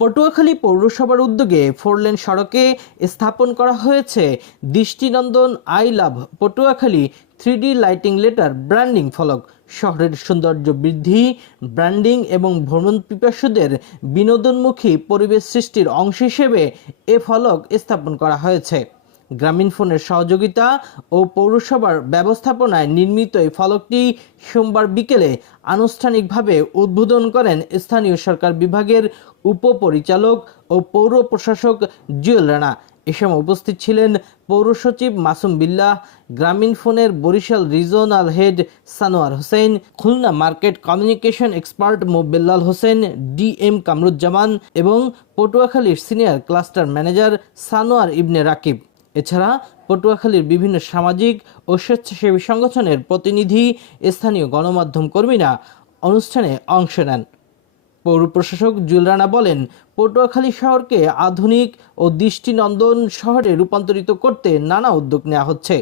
পটুয়াখালী পৌরসভার উদ্যোগে ফোরলেন সড়কে স্থাপন করা হয়েছে দৃষ্টিনন্দন I love Patuakhali 3D lighting letter branding ফলক। শহরের সৌন্দর্য বৃদ্ধি, ব্র্যান্ডিং এবং ভ্রমণ পিপাসুদের বিনোদনমুখী পরিবেশ সৃষ্টির অংশ হিসেবে এ ফলক স্থাপন করা হয়েছে। গ্রামীণফোনের সহযোগিতা ও পৌরসভার ব্যবস্থাপনায় নির্মিত এই ফলকটি সোমবার বিকেলে আনুষ্ঠানিকভাবে উদ্বোধন করেন স্থানীয় সরকার বিভাগের উপপরিচালক ও পৌর প্রশাসক জুয়েল রানা। এ সময় উপস্থিত ছিলেন পৌর সচিব মাসুম বিল্লাহ, গ্রামীণফোনের Barishal regional head Sanowar Hossain, Khulna market communication expert Mobellal Hossain, DM Kamruzzaman এবং পটুয়াখালীর senior cluster manager Sanowar Ibne Rakib. এছাড়া পটুয়াখালীর বিভিন্ন সামাজিক ও স্বেচ্ছাসেবী সংগঠনের প্রতিনিধি, স্থানীয় গণমাধ্যম কর্মীরা অনুষ্ঠানে অংশ নেন। পৌর প্রশাসক জুয়েল রানা বলেন, পটুয়াখালী শহরকে আধুনিক ও দৃষ্টিনন্দন শহরে রূপান্তরিত করতে নানা উদ্যোগ নেওয়া হচ্ছে।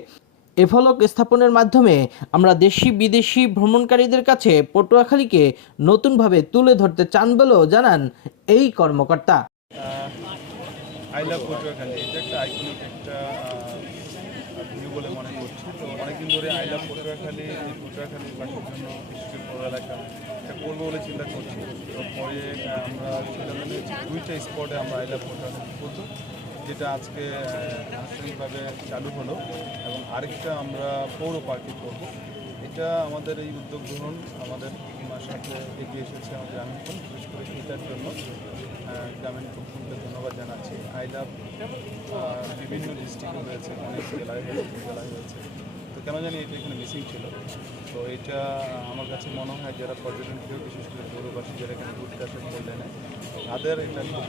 এ ফলক স্থাপনের মাধ্যমে আমরা দেশি বিদেশি ভ্রমণকারীদের কাছে পটুয়াখালীকে নতুনভাবে তুলে ধরতে চান বলেও জানান এই কর্মকর্তা। আই লাভ পটুয়াখালী এটা একটা আইকনিক একটা ভিউ বলে মনে করছি। তো অনেকদিন ধরে আই লাভ পটুয়াখালী এই পটুয়াখালীবাসীর জন্য বিশেষ করে পৌর এলাকা এটা করবো বলে চিন্তা করছি। তো পরে আমরা সিদ্ধান্ত নিয়েছি 2টা স্পটে আমরা আই লাভ পটুয়াখালী করবো, যেটা আজকে আনুষ্ঠানিকভাবে চালু হলো, এবং আরেকটা আমরা পৌর পার্কে করবো। এটা আমাদের এই উদ্যোগ গ্রহণ আমাদের সাথে এগিয়ে এসেছে আমাদের গ্রামীণফোন, বিশেষ করে এটার জন্য গ্রামীণফোনকে ধন্যবাদ জানাচ্ছি। আই লাভ বিভিন্ন ডিস্ট্রিক্টে হয়েছে, অনেক জেলায় হয়েছে, উপজেলায় হয়েছে, তো কেন জানি এটা এখানে মিসিং ছিল। তো এটা আমার কাছে মনে হয় যারা পর্যটন প্রিয়, বিশেষ করে পৌরবাসী যারা এখানে ঘুরতে আসে বললেন তাদের এটা খুব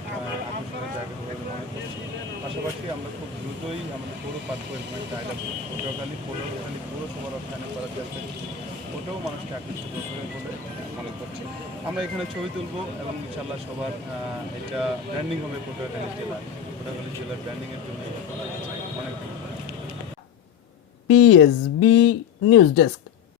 আকর্ষণের জায়গা হিসেবে মনে করছি। পাশাপাশি আমরা খুব দ্রুতই আমাদের পৌর পার্ক একটা আই লাভ পটুয়াখালী পৌরসভার অর্থায়নে করার চেষ্টা করছি। ওটাও মানুষকে আকর্ষিত করবে বলে মনে করছি। আমরা এখানে ছবি তুলব এবং ইনশাল্লাহ সবার এটা ব্র্যান্ডিং হবে পটুয়াখালী জেলার ব্র্যান্ডিংয়ের জন্য অনেক। PSB news desk.